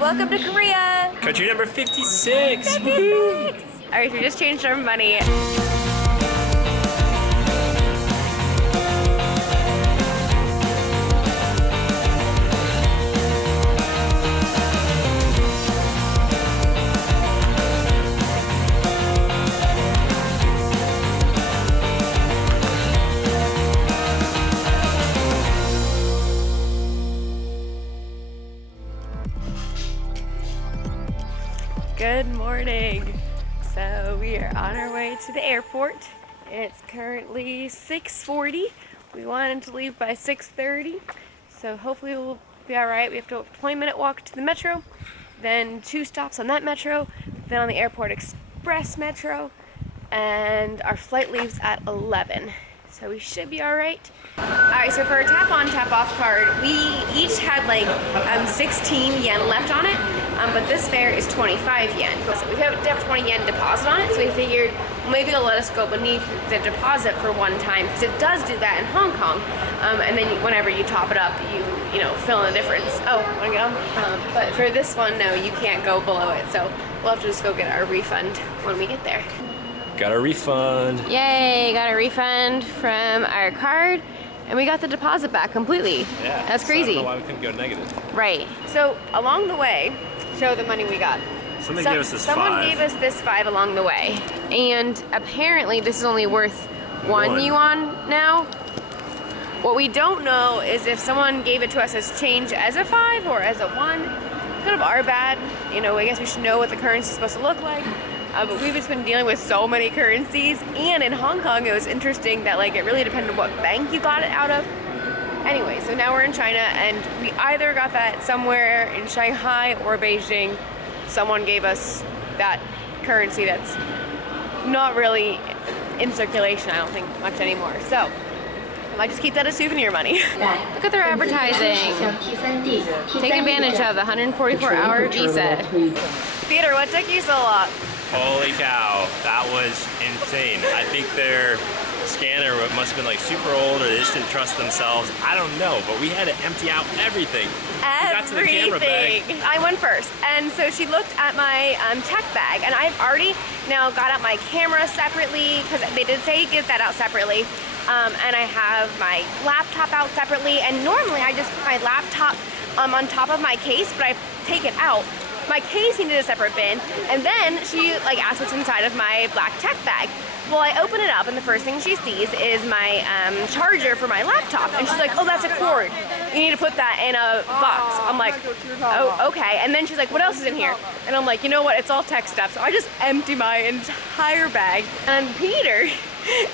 Welcome to Korea! Country number 56! 56! Alright, we just changed our money. Good morning. So we are on our way to the airport. It's currently 6:40. We wanted to leave by 6:30. So hopefully we'll be all right. We have to go a 20-minute walk to the metro, then 2 stops on that metro, then on the airport express metro, and our flight leaves at 11. So we should be all right. Alright, so for our tap on, tap off card, we each had like 16 yen left on it, but this fare is 25 yen. So we have to have 20 yen deposit on it, so we figured maybe it'll let us go beneath the deposit for one time, because it does do that in Hong Kong. And then whenever you top it up, you know, fill in the difference. Oh, wanna go? But for this one, no, you can't go below it, so we'll have to just go get our refund when we get there. Got a refund. Yay, got a refund from our card. And we got the deposit back completely. Yeah. That's crazy. I don't know why we couldn't go negative. Right. So along the way, show the money we got. Someone gave us this Someone 5. gave us this 5 along the way. And apparently this is only worth 1 yuan now. What we don't know is if someone gave it to us as change as a 5 or as a 1. Kind of our bad. You know, I guess we should know what the currency is supposed to look like. But we've just been dealing with so many currencies, and in Hong Kong it was interesting that like it really depended on what bank you got it out of. Anyway, so now we're in China, and we either got that somewhere in Shanghai or Beijing. Someone gave us that currency that's not really in circulation, I don't think, much anymore. So I might just keep that as souvenir money. Look at their advertising. Take advantage of the 144-hour visa. Peter, what took you so long? Holy cow, that was insane. I think their scanner must have been like super old, or they just didn't trust themselves. I don't know, but we had to empty out everything. We got to the camera bag. I went first, and so she looked at my tech bag, and I've already now got out my camera separately, because they did say get that out separately. And I have my laptop out separately, and normally I just put my laptop on top of my case, but I take it out. My case needed a separate bin, and then she like asked what's inside of my black tech bag. Well, I open it up, and the first thing she sees is my charger for my laptop, and she's like, "Oh, that's a cord. You need to put that in a box." I'm like, "Oh, okay." And then she's like, "What else is in here?" And I'm like, "You know what? It's all tech stuff." So I just empty my entire bag. And Peter,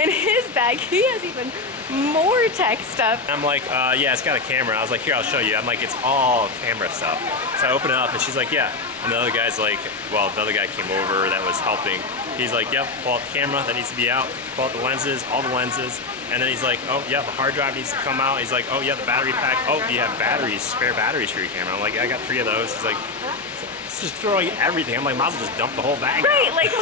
in his bag, he has even more tech stuff. I'm like, yeah, it's got a camera. I was like, here, I'll show you. I'm like, it's all camera stuff. So I open it up, and she's like, yeah. And the other guy's like, well, the other guy came over that was helping. He's like, yep, pull out the camera, that needs to be out. Pull out the lenses, all the lenses. And then he's like, oh, yeah, the hard drive needs to come out. He's like, oh, yeah, the battery pack. Oh, do you have batteries, spare batteries for your camera? I'm like, yeah, I got 3 of those. He's like, it's just throwing everything. I'm like, might as well just dump the whole bag Right, out. like,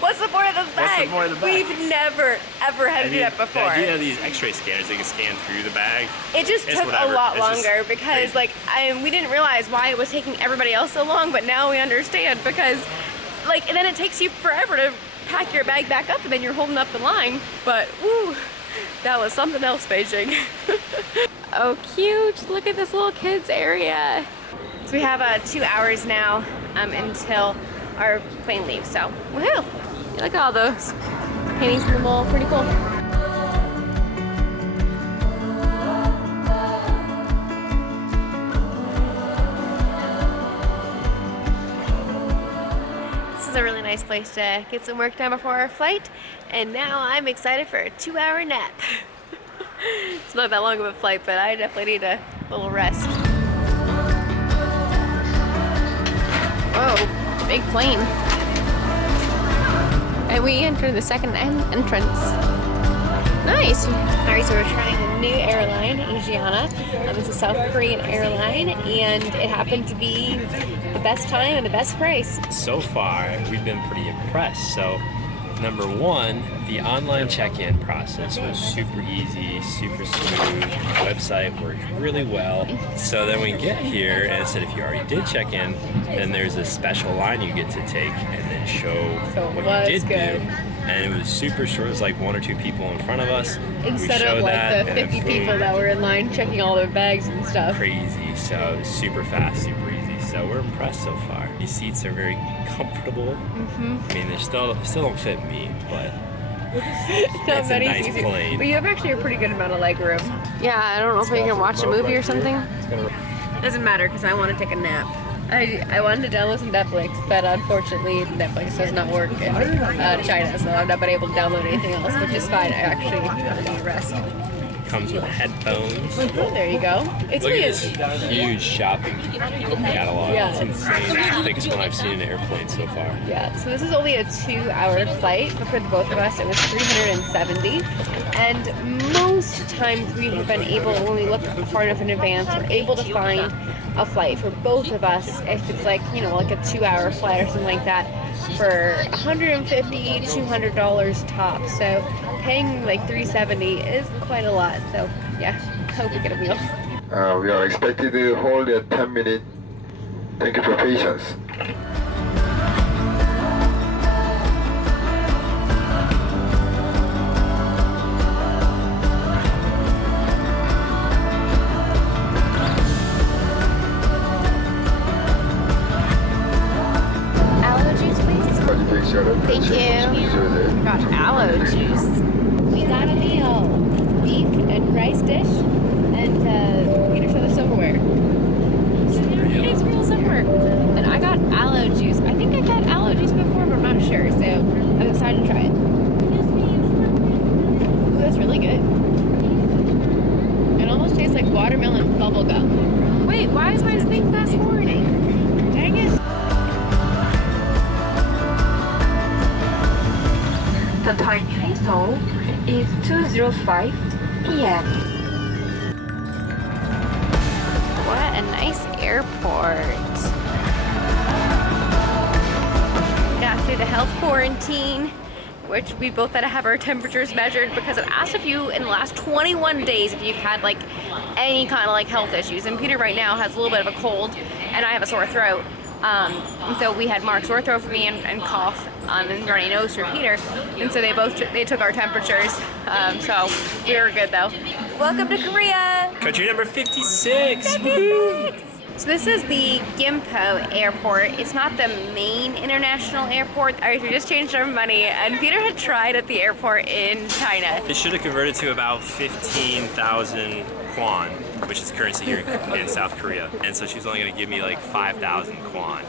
what's the point of this bag? What's the point of the bag? We've never, ever had to do that before. The idea of these x-ray scanners, they can scan through the bag. It just took a lot longer because, crazy. like, we didn't realize why it was taking everybody else so long, but now we understand because, like, and then it takes you forever to pack your bag back up, and then you're holding up the line. But, woo, that was something else, Beijing. Oh, cute. Look at this little kids area. So we have 2 hours now until our plane leaves, so woohoo! Look at all those paintings from the mall, pretty cool. This is a really nice place to get some work done before our flight, and now I'm excited for a 2-hour nap. It's not that long of a flight, but I definitely need a little rest. Whoa, big plane. And we entered the second entrance. Nice. Alright, so we're trying a new airline, Asiana. It's a South Korean airline, and it happened to be the best time and the best price. So far, we've been pretty impressed. So Number one, the online check-in process was super easy, super smooth. The website worked really well. So then we get here, and it said if you already did check in, then there's a special line you get to take and then show what you did do. And it was super short. It was like 1 or 2 people in front of us. Instead of like the 50 people that were in line checking all their bags and stuff. Crazy. So it was super fast, super easy. So we're impressed so far. These seats are very comfortable. I mean, they still don't fit me, but it's a nice plane. But you have actually a pretty good amount of leg room. Yeah, I don't know if we can watch a movie or something. Doesn't matter because I want to take a nap. I wanted to download some Netflix, but unfortunately Netflix does not work in China, so I've not been able to download anything else, which is fine. I actually need to rest. Comes with headphones. Oh, there you go. It's Look at this huge shopping catalog. Yeah. It's insane. It's the biggest one I've seen in an airplane so far. Yeah, so this is only a 2-hour flight, but for the both of us it was 370. And most times we have been able, when we look far enough in advance, we're able to find a flight for both of us if it's like, you know, like a 2-hour flight or something like that for $150, $200 top. So paying like $370 is quite a lot. So yeah, hope we get a meal. We are expected to hold at 10 minutes. Thank you for patience. Thank you. Got aloe juice. We got a meal. Beef and rice dish and show the silverware. It's real silverware. And I got aloe juice. I think I've had aloe juice before, but I'm not sure. So I'm excited to try it. Ooh, that's really good. It almost tastes like watermelon bubble gum. Wait, why is my thing fast forwarding? Dang it. The time in Seoul is 2:05 p.m. What a nice airport. We got through the health quarantine, which we both had to have our temperatures measured because it asked if you, in the last 21 days, if you've had like any kind of like health issues. And Peter right now has a little bit of a cold, and I have a sore throat. And so we had Mark sore throat for me and cough and runny nose for Peter, and so they took our temperatures, so we were good though. Welcome to Korea! Country number 56! 56! So this is the Gimpo airport. It's not the main international airport. Alright, we just changed our money, and Peter had tried at the airport in China. It should have converted to about 15,000 kwon, which is currency here in South Korea. And so she was only going to give me like 5,000 kwon.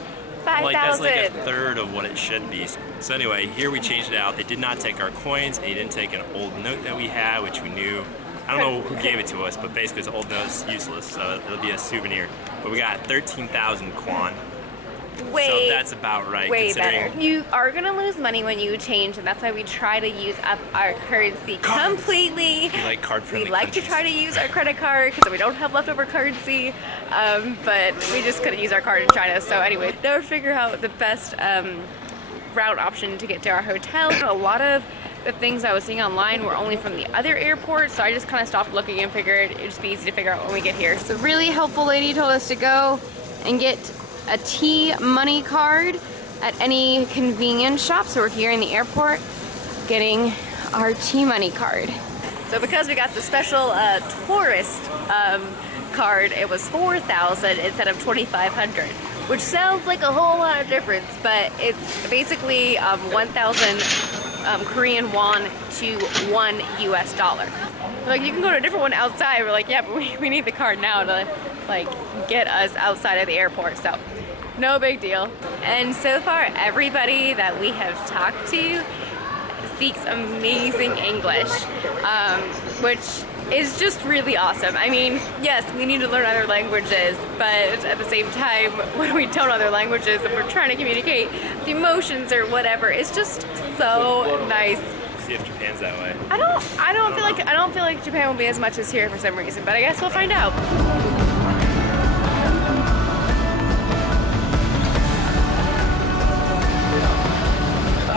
5,000! Like, that's like a third of what it should be. So anyway, here we changed it out. They did not take our coins, and he didn't take an old note that we had, which we knew. I don't know who gave it to us, but basically it's an old note, it's useless, so it'll be a souvenir. But we got 13,000 kwon. So that's about right. Way better. You are gonna lose money when you change, and that's why we try to use up our currency completely. We like card-friendly We like countries. to try to use our credit card because we don't have leftover currency, but we just couldn't use our card in China. So anyway, now we're figuring out the best route option to get to our hotel. A lot of the things I was seeing online were only from the other airport, so I just kind of stopped looking and figured it'd just be easy to figure out when we get here. So really helpful lady told us to go and get a T-money card at any convenience shop. So we're here in the airport getting our T-money card. So because we got the special tourist card, it was 4,000 instead of 2,500, which sounds like a whole lot of difference, but it's basically 1,000 Korean won to $1 US. Like, you can go to a different one outside. We're like, yeah, but we need the card now to like get us outside of the airport, so no big deal. And so far everybody that we have talked to speaks amazing English, which is just really awesome. I mean, yes, we need to learn other languages, but at the same time, when we don't know other languages and we're trying to communicate the emotions or whatever, it's just so nice. See if Japan's that way. I don't feel like Japan will be as much as here for some reason, but I guess we'll find out.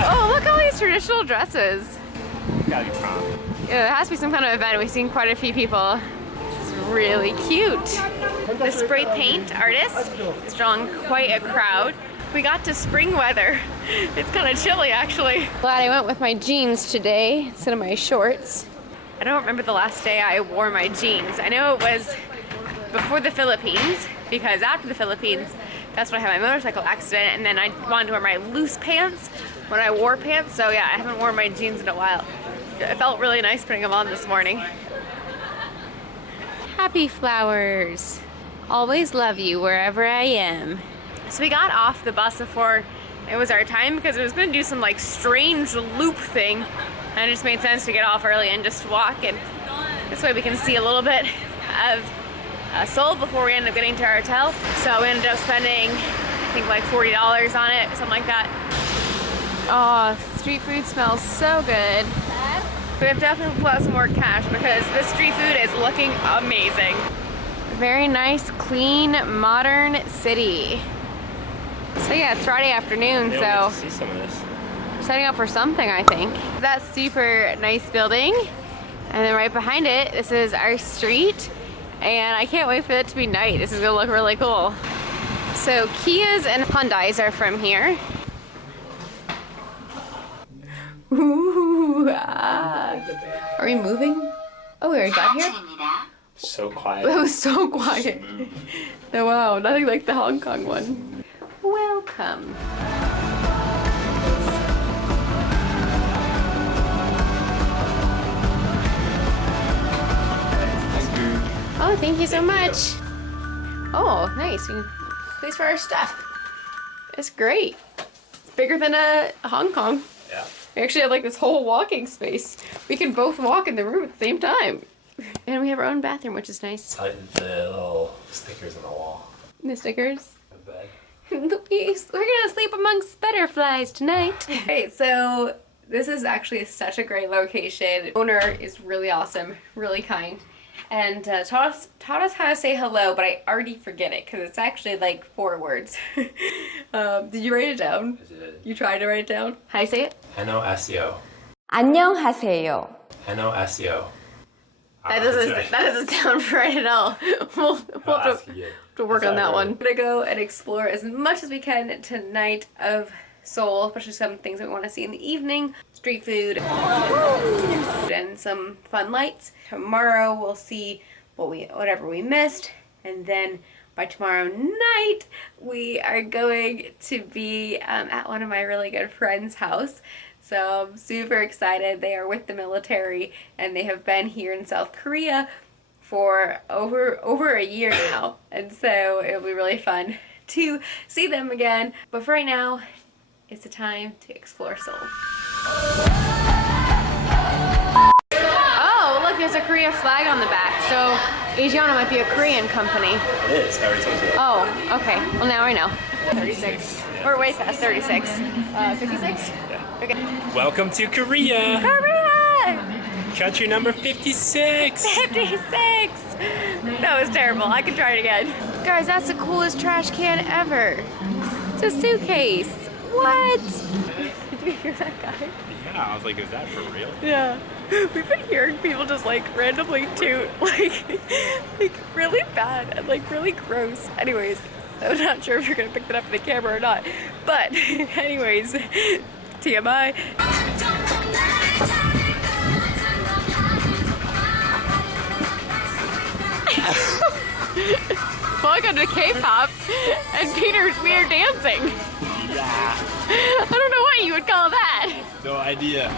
Oh, look how he's turned traditional dresses. Gotta be prom. Yeah, there has to be some kind of event. We've seen quite a few people. It's really cute. The spray paint artist is drawing quite a crowd. We got to spring weather. It's kind of chilly actually. Glad I went with my jeans today instead of my shorts. I don't remember the last day I wore my jeans. I know it was before the Philippines, because after the Philippines, that's when I had my motorcycle accident, and then I wanted to wear my loose pants when I wore pants, so yeah, I haven't worn my jeans in a while. It felt really nice putting them on this morning. Happy flowers. Always love you wherever I am. So we got off the bus before it was our time because it was going to do some like strange loop thing, and it just made sense to get off early and just walk, and this way we can see a little bit of Seoul before we end up getting to our hotel. So we ended up spending, I think, like $40 on it, something like that. Oh, street food smells so good. We have definitely put out some more cash because this street food is looking amazing. Very nice, clean, modern city. So yeah, it's Friday afternoon, They so don't get to see some of this. setting up for something, I think. That super nice building, and then right behind it, this is our street, and I can't wait for it to be night. This is gonna look really cool. So Kias and Hyundais are from here. Ooh, ah. Are we moving? Oh, we already got here? So quiet. That was so quiet. Oh, wow, nothing like the Hong Kong one. Welcome. Oh, thank you so much. Oh, nice. We can place for our stuff. It's great. It's bigger than Hong Kong. Yeah. We actually have like this whole walking space. We can both walk in the room at the same time. And we have our own bathroom, which is nice. The little stickers on the wall. The stickers. The bed. We're gonna sleep amongst butterflies tonight. Okay, so this is actually such a great location. The owner is really awesome, really kind, and taught us how to say hello, but I already forget it because it's actually like 4 words. Did you write it down? I did. You tried to write it down? How do you say it? N-O-S-E-O. 안녕하세요. N-O-S-E-O. That doesn't sound right at all. We'll have to work on that one. We're gonna go and explore as much as we can tonight of Seoul, especially some things that we want to see in the evening. Street food and some fun lights. Tomorrow we'll see whatever we missed, and then by tomorrow night we are going to be at one of my really good friends' house. So I'm super excited. They are with the military and they have been here in South Korea for over a year now. And so it'll be really fun to see them again. But for right now, it's the time to explore Seoul. Oh, look, there's a Korea flag on the back. So Asiana might be a Korean company. It is. I already told you. Oh, okay. Well, now I know. 36. We're way past 36. 56? Okay. Welcome to Korea. Korea! Country number 56. 56! That was terrible. I can try it again. Guys, that's the coolest trash can ever. It's a suitcase. What? Did you hear that guy? Yeah, I was like, is that for real? Yeah. We've been hearing people just like randomly toot, like really bad and like really gross. Anyways, I'm not sure if you're gonna pick that up in the camera or not. But anyways, TMI. Welcome to K-pop and we are dancing. Yeah. I don't know what you would call that. No idea.